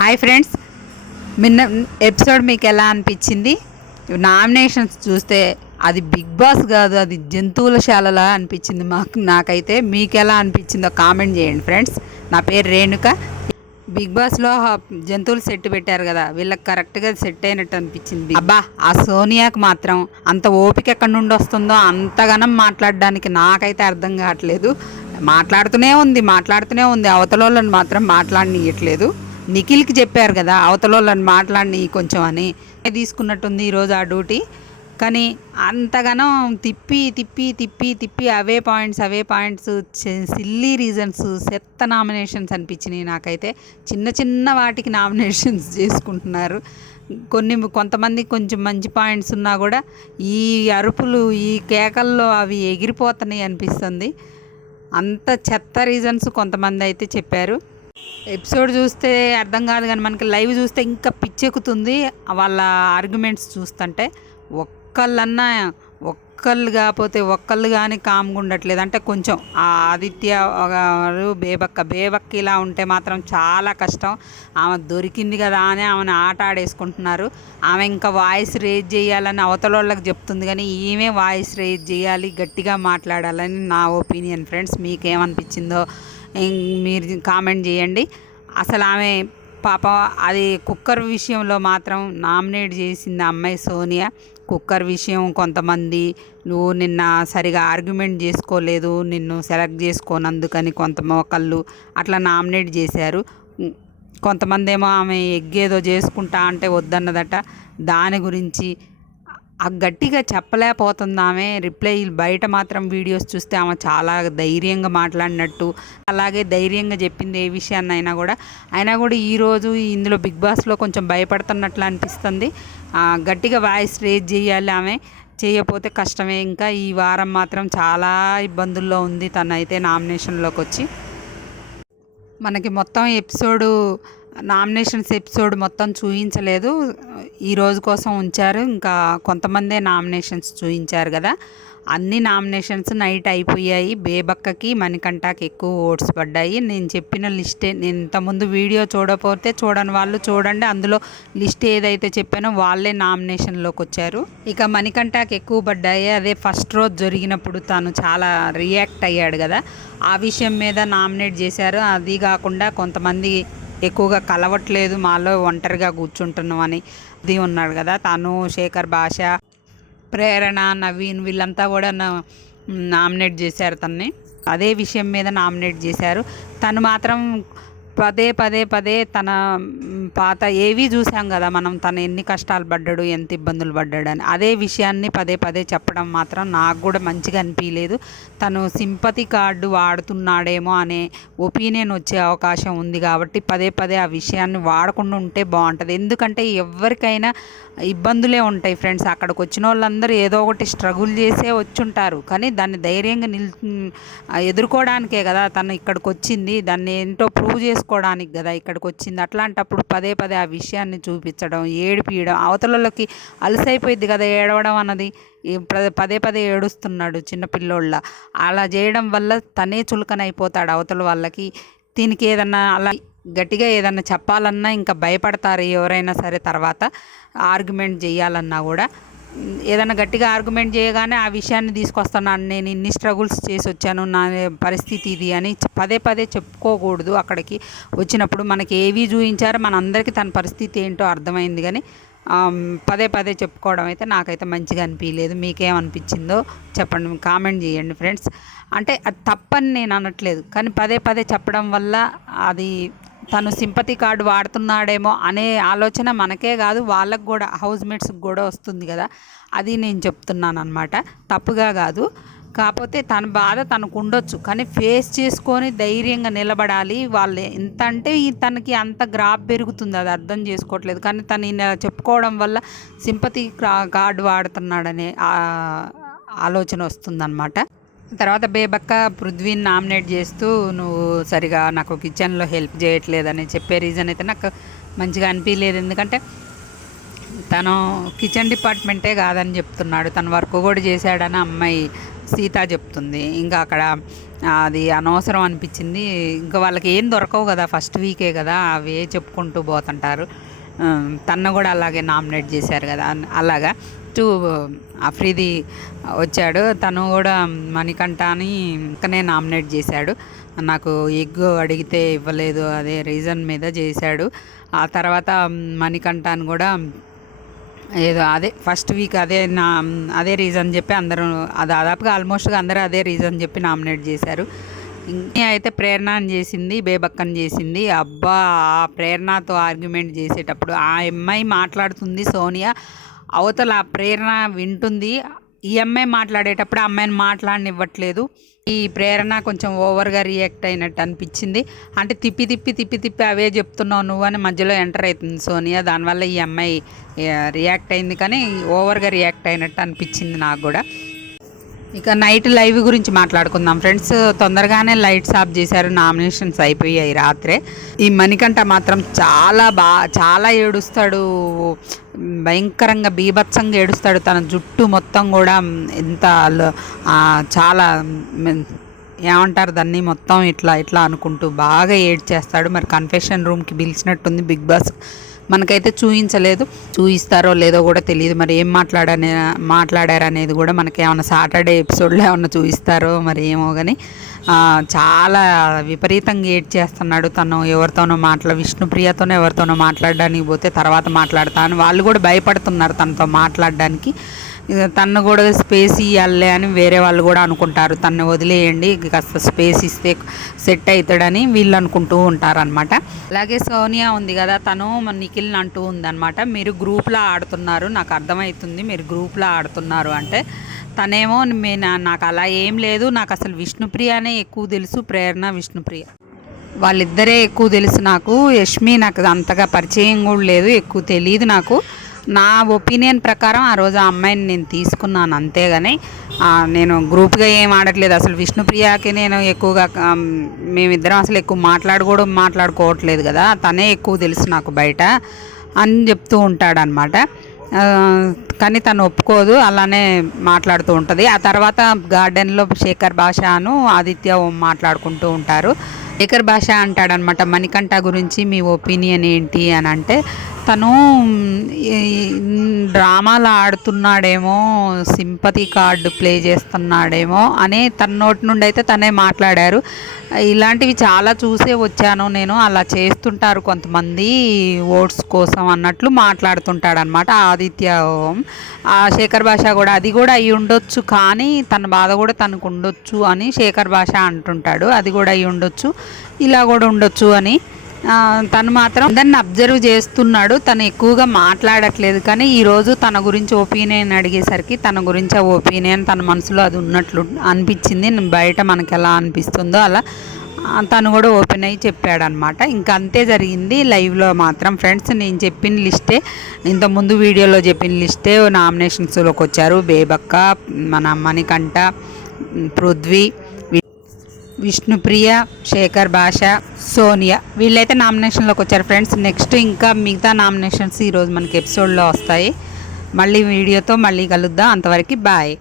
Hi friends నిన్న episode మీకు ఎలా అనిపించింది? నామినేషన్స్ చూస్తే అది బిగ్ బాస్ కాదు అది జంతువుల శాలలా అనిపించింది మాకు నాకైతే. మీకు ఎలా అనిపించిందో కామెంట్ చేయండి ఫ్రెండ్స్ నా పేరు రేణుక. బిగ్ బాస్లో జంతువులు సెట్ పెట్టారు కదా వీళ్ళకి కరెక్ట్గా సెట్ అయినట్టు అనిపించింది అబ్బా ఆ సోనియాకి మాత్రం అంత ఓపిక ఎక్కడి నుండి వస్తుందో అంతగానం మాట్లాడడానికి నాకైతే అర్థం కావట్లేదు. మాట్లాడుతూనే ఉంది మాట్లాడుతూనే ఉంది. అవతలోళ్ళని మాత్రం మాట్లాడనియట్లేదు. నిఖిల్కి చెప్పారు కదా అవతలోళ్ళని మాట్లాడి కొంచెం అని. తీసుకున్నట్టుంది ఈరోజు ఆ డ్యూటీ? కానీ అంతగానో తిప్పి తిప్పి తిప్పి తిప్పి అవే పాయింట్స్ అవే పాయింట్స్ సిల్లీ రీజన్స్ చెత్త నామినేషన్స్ అనిపించినాయి నాకైతే. చిన్న చిన్న వాటికి నామినేషన్స్ చేసుకుంటున్నారు. కొన్ని కొంతమంది కొంచెం మంచి పాయింట్స్ ఉన్నా కూడా ఈ అరుపులు ఈ కేకల్లో అవి ఎగిరిపోతున్నాయి అనిపిస్తుంది. అంత చెత్త రీజన్స్ కొంతమంది అయితే చెప్పారు. ఎపిసోడ్ చూస్తే అర్థం కాదు కానీ మనకి లైవ్ చూస్తే ఇంకా పిచ్చెక్కుతుంది. వాళ్ళ ఆర్గ్యుమెంట్స్ చూస్తుంటే ఒక్కళ్ళన్నా ఒక్కళ్ళు కాకపోతే ఒక్కళ్ళు కానీ కామ్గా ఉండట్లేదు. అంటే కొంచెం ఆ ఆదిత్య గారు బేబక్క బేబక్క ఇలా ఉంటే మాత్రం చాలా కష్టం. ఆమె దొరికింది కదా అని ఆమెను ఆట ఆడేసుకుంటున్నారు. ఆమె ఇంకా వాయిస్ రేజ్ చేయాలని అవతల వాళ్ళకి చెప్తుంది కానీ ఈమె వాయిస్ రేజ్ చేయాలి గట్టిగా మాట్లాడాలని నా ఒపీనియన్ ఫ్రెండ్స్ మీకేమనిపించిందో మీరు కామెంట్ చేయండి. అసలు ఆమె పాప అది కుక్కర్ విషయంలో మాత్రం నామినేట్ చేసింది ఆ అమ్మాయి సోనియా. కుక్కర్ విషయం కొంతమంది నువ్వు నిన్న సరిగా ఆర్గ్యుమెంట్ చేసుకోలేదు నిన్ను సెలెక్ట్ చేసుకోనందుకని కొంత ఒకళ్ళు అట్లా నామినేట్ చేశారు. కొంతమంది ఏమో ఆమె ఎగ్గేదో చేసుకుంటా అంటే వద్దన్నదట. దాని గురించి ఆ గట్టిగా చెప్పలేకపోతుంది ఆమె రిప్లై బయట మాత్రం వీడియోస్ చూస్తే ఆమె చాలా ధైర్యంగా మాట్లాడినట్టు అలాగే ధైర్యంగా చెప్పింది ఏ విషయాన్ని అయినా కూడా. అయినా కూడా ఈరోజు ఇందులో బిగ్ బాస్లో కొంచెం భయపడుతున్నట్లు అనిపిస్తుంది. గట్టిగా వాయిస్ రేజ్ చేయాలి ఆమె. చేయకపోతే కష్టమే. ఇంకా ఈ వారం మాత్రం చాలా ఇబ్బందుల్లో ఉంది తనైతే నామినేషన్లోకి వచ్చి. మనకి మొత్తం ఎపిసోడు నామినేషన్స్ ఎపిసోడ్ మొత్తం చూపించలేదు ఈ రోజు కోసం ఉంచారు. ఇంకా కొంతమందే నామినేషన్స్ చూపించారు కదా. అన్ని నామినేషన్స్ నైట్ అయిపోయాయి. బేబక్కకి మణికంఠకి ఎక్కువ ఓట్స్ పడ్డాయి. నేను చెప్పిన లిస్టే నేను ఇంతకుముందు వీడియో చూడకపోతే చూడని వాళ్ళు చూడండి. అందులో లిస్ట్ ఏదైతే చెప్పానో వాళ్ళే నామినేషన్లోకి వచ్చారు. ఇక మణికంఠకి ఎక్కువ పడ్డాయి. అదే ఫస్ట్ రోజు జరిగినప్పుడు తను చాలా రియాక్ట్ అయ్యాడు కదా. ఆ విషయం మీద నామినేట్ చేశారు. అది కాకుండా కొంతమంది ఎక్కువగా కలవట్లేదు మాలో ఒంటరిగా కూర్చుంటున్నాం అని ఇది ఉన్నాడు కదా. తను శేఖర్ భాష ప్రేరణ నవీన్ వీళ్ళంతా కూడా నా- నామినేట్ చేశారు తన్ని. అదే విషయం మీద నామినేట్ చేశారు. తను మాత్రం పదే పదే పదే తన పాత ఏవి చూసాం కదా మనం తను ఎన్ని కష్టాలు పడ్డాడు ఎంత ఇబ్బందులు పడ్డాడు అని. అదే విషయాన్ని పదే పదే చెప్పడం మాత్రం నాకు కూడా మంచిగా అనిపించలేదు తను సింపతి కార్డు వాడుతున్నాడేమో అనే ఒపీనియన్ వచ్చే అవకాశం ఉంది కాబట్టి పదే పదే ఆ విషయాన్ని వాడకుండా ఉంటే బాగుంటుంది. ఎందుకంటే ఎవరికైనా ఇబ్బందులే ఉంటాయి ఫ్రెండ్స్. అక్కడికి వచ్చిన వాళ్ళందరూ ఏదో ఒకటి స్ట్రగుల్ చేసే వచ్చుంటారు. కానీ దాన్ని ధైర్యంగా నిల్ ఎదుర్కోవడానికే కదా తను ఇక్కడికి వచ్చింది. దాన్ని ఏంటో ప్రూవ్ తెలుసుకోవడానికి కదా ఇక్కడికి వచ్చింది అట్లాంటప్పుడు పదే పదే ఆ విషయాన్ని చూపించడం ఏడిపియడం అవతలకి అలసైపోయింది కదా ఏడవడం అన్నది. పదే పదే ఏడుస్తున్నాడు చిన్నపిల్లోళ్ళ అలా చేయడం వల్ల తనే చులకనైపోతాడు అవతల వాళ్ళకి. దీనికి ఏదన్నా అలా గట్టిగా ఏదన్నా చెప్పాలన్నా ఇంకా భయపడతారు ఎవరైనా సరే తర్వాత. ఆర్గ్యుమెంట్ చేయాలన్నా కూడా ఏదైనా గట్టిగా ఆర్గ్యుమెంట్ చేయగానే ఆ విషయాన్ని తీసుకొస్తున్నాను నేను ఇన్ని స్ట్రగుల్స్ చేసి వచ్చాను నా పరిస్థితి ఇది అని పదే పదే చెప్పుకోకూడదు అక్కడికి. వచ్చినప్పుడు మనకి ఏవి చూపించారో మన అందరికీ తన పరిస్థితి ఏంటో అర్థమైంది కానీ పదే పదే చెప్పుకోవడం అయితే నాకైతే మంచిగా అనిపించలేదు మీకేమనిపించిందో చెప్పండి కామెంట్ చేయండి ఫ్రెండ్స్. అంటే అది తప్పని నేను అనట్లేదు. కానీ పదే పదే చెప్పడం వల్ల అది తను సింపతి కార్డు వాడుతున్నాడేమో అనే ఆలోచన మనకే కాదు వాళ్ళకు కూడా హౌస్ మేట్స్కి కూడా వస్తుంది కదా. అది నేను చెప్తున్నాను అనమాట తప్పుగా కాదు. కాకపోతే తన బాధ తనకు ఉండొచ్చు. కానీ ఫేస్ చేసుకొని ధైర్యంగా నిలబడాలి. వాళ్ళు ఎంత అంటే తనకి అంత గ్రాప్ పెరుగుతుంది. అది అర్థం చేసుకోవట్లేదు. కానీ తను చెప్పుకోవడం వల్ల సింపతి కార్డు వాడుతున్నాడనే ఆలోచన వస్తుందన్నమాట. తర్వాత బేబక్క పృథ్వీని నామినేట్ చేస్తూ నువ్వు సరిగా నాకు కిచెన్లో హెల్ప్ చేయట్లేదని చెప్పే రీజన్ అయితే నాకు మంచిగా అనిపించలేదు ఎందుకంటే తను కిచెన్ డిపార్ట్మెంటే కాదని చెప్తున్నాడు. తను వర్క్ కూడా చేశాడని అమ్మాయి సీత చెప్తుంది. ఇంకా అక్కడ అది అనవసరం అనిపించింది. ఇంకా వాళ్ళకి ఏం దొరకవు కదా ఫస్ట్ వీకే కదా అవే చెప్పుకుంటూ పోతుంటారు. ఆ, తన్ను కూడా అలాగే నామినేట్ చేశారు కదా అలాగా. టు అఫ్రీది వచ్చాడు. తను కూడా మణికంఠ అని ఇంకనే నామినేట్ చేశాడు. నాకు ఎగ్ అడిగితే ఇవ్వలేదు అదే రీజన్ మీద చేశాడు. ఆ తర్వాత మణికంఠని కూడా ఏదో అదే ఫస్ట్ వీక్ అదే నా అదే రీజన్ చెప్పి అందరూ దాదాపుగా ఆల్మోస్ట్గా అందరూ అదే రీజన్ చెప్పి నామినేట్ చేశారు. ఇంకా అయితే ప్రేరణని చేసింది బేబక్కని చేసింది. అబ్బా ఆ ప్రేరణతో ఆర్గ్యుమెంట్ చేసేటప్పుడు ఆ అమ్మాయి మాట్లాడుతుంది సోనియా. అవతల ఆ ప్రేరణ వింటుంది. ఈ అమ్మాయి మాట్లాడేటప్పుడు ఆ అమ్మాయిని మాట్లాడనివ్వట్లేదు. ఈ ప్రేరణ కొంచెం ఓవర్గా రియాక్ట్ అయినట్టు అనిపించింది. అంటే తిప్పి తిప్పి తిప్పి తిప్పి అవే చెప్తున్నావు నువ్వు అని మధ్యలో ఎంటర్ అవుతుంది సోనియా. దానివల్ల ఈ అమ్మాయి రియాక్ట్ అయింది కానీ ఓవర్గా రియాక్ట్ అయినట్టు అనిపించింది నాకు కూడా. ఇక నైట్ లైవ్ గురించి మాట్లాడుకుందాం. ఫ్రెండ్స్ తొందరగానే లైట్స్ ఆఫ్ చేశారు. నామినేషన్స్ అయిపోయాయి రాత్రే. ఈ మణికంఠ మాత్రం చాలా బా చాలా ఏడుస్తాడు. భయంకరంగా బీభత్సంగా ఏడుస్తాడు. తన జుట్టు మొత్తం కూడా ఎంత చాలా ఏమంటారు దాన్ని? మొత్తం ఇట్లా ఇట్లా అనుకుంటూ బాగా ఏడ్చేస్తాడు. మరి కన్ఫెషన్ రూమ్కి పిలిచినట్టుంది బిగ్ బాస్. మనకైతే చూపించలేదు చూయిస్తారో లేదో కూడా తెలియదు. మరి ఏం మాట్లాడనే మాట్లాడారనేది కూడా మనకి ఏమైనా సాటర్డే ఎపిసోడ్లో ఏమైనా చూపిస్తారో మరి ఏమో కానీ చాలా విపరీతంగా ఏడ్ చేస్తున్నాడు తను. ఎవరితోనో మాట్లా విష్ణుప్రియతోనో ఎవరితోనో మాట్లాడడానికి పోతే తర్వాత మాట్లాడతాను వాళ్ళు కూడా భయపడుతున్నారు తనతో మాట్లాడడానికి. ఇక తను కూడా స్పేస్ ఇవ్వాలి అని వేరే వాళ్ళు కూడా అనుకుంటారు. తను వదిలేయండి కాస్త స్పేస్ ఇస్తే సెట్ అవుతాడని వీళ్ళు అనుకుంటూ ఉంటారనమాట అలాగే సోనియా ఉంది కదా తను నిఖిల్ నిఖిల్ని అంటూ ఉందనమాట మీరు గ్రూప్లో ఆడుతున్నారు నాకు అర్థమవుతుంది మీరు గ్రూప్లో ఆడుతున్నారు అంటే తనేమో నాకు అలా ఏం లేదు నాకు అసలు విష్ణుప్రియనే ఎక్కువ తెలుసు ప్రేరణ విష్ణుప్రియ. వాళ్ళిద్దరే ఎక్కువ తెలుసు నాకు యష్మి నాకు అంతగా పరిచయం కూడా లేదు ఎక్కువ తెలియదు నాకు. నా ఒపీనియన్ ప్రకారం ఆ రోజు ఆ అమ్మాయిని నేను తీసుకున్నాను అంతేగాని నేను గ్రూప్గా ఏం ఆడట్లేదు. అసలు విష్ణుప్రియకి నేను ఎక్కువగా మేమిద్దరం అసలు ఎక్కువ మాట్లాడుకోవడం మాట్లాడుకోవట్లేదు కదా. తనే ఎక్కువ తెలుసు నాకు బయట అని చెప్తూ ఉంటాడనమాట కానీ తను ఒప్పుకోదు అలానే మాట్లాడుతూ ఉంటుంది. ఆ తర్వాత గార్డెన్లో శేఖర్ భాషను ఆదిత్య ఓం మాట్లాడుకుంటూ ఉంటారు. శేఖర్ భాష అంటాడనమాట మణికంఠ గురించి మీ ఒపీనియన్ ఏంటి అని అంటే తను డ్రామాలు ఆడుతున్నాడేమో సింపతి కార్డు ప్లే చేస్తున్నాడేమో అని తన నోటి నుండి అయితే తనే మాట్లాడారు. ఇలాంటివి చాలా చూసే వచ్చాను నేను. అలా చేస్తుంటారు కొంతమంది ఓట్స్ కోసం అన్నట్లు మాట్లాడుతుంటాడు అనమాట ఆదిత్య ఆ శేఖర్ భాష కూడా అది కూడా అయి ఉండొచ్చు కానీ తన బాధ కూడా తనకు ఉండొచ్చు అని శేఖర్ భాష అంటుంటాడు. అది కూడా అయి ఉండొచ్చు ఇలా కూడా ఉండొచ్చు అని తను మాత్రం దాన్ని అబ్జర్వ్ చేస్తున్నాడు. తను ఎక్కువగా మాట్లాడట్లేదు. కానీ ఈరోజు తన గురించి ఒపీనియన్ అడిగేసరికి తన గురించి ఆ ఒపీనియన్ తన మనసులో అది ఉన్నట్లు అనిపించింది. బయట మనకి ఎలా అనిపిస్తుందో అలా తను కూడా ఓపెన్ అయ్యి చెప్పాడనమాట ఇంకా అంతే జరిగింది. లైవ్లో మాత్రం ఫ్రెండ్స్ నేను చెప్పిన లిస్టే ఇంతకుముందు వీడియోలో చెప్పిన లిస్టే నామినేషన్స్లోకి వచ్చారు. బేబక్క మన మణికంఠ పృథ్వీ విష్ణుప్రియ శేఖర్ భాష సోనియా. వీళ్ళైతే నామినేషన్లోకి వచ్చారు ఫ్రెండ్స్. నెక్స్ట్ ఇంకా మిగతా నామినేషన్స్ ఈరోజు మనకి ఎపిసోడ్లో వస్తాయి. మళ్ళీ వీడియోతో మళ్ళీ కలుద్దాం. అంతవరకు బాయ్.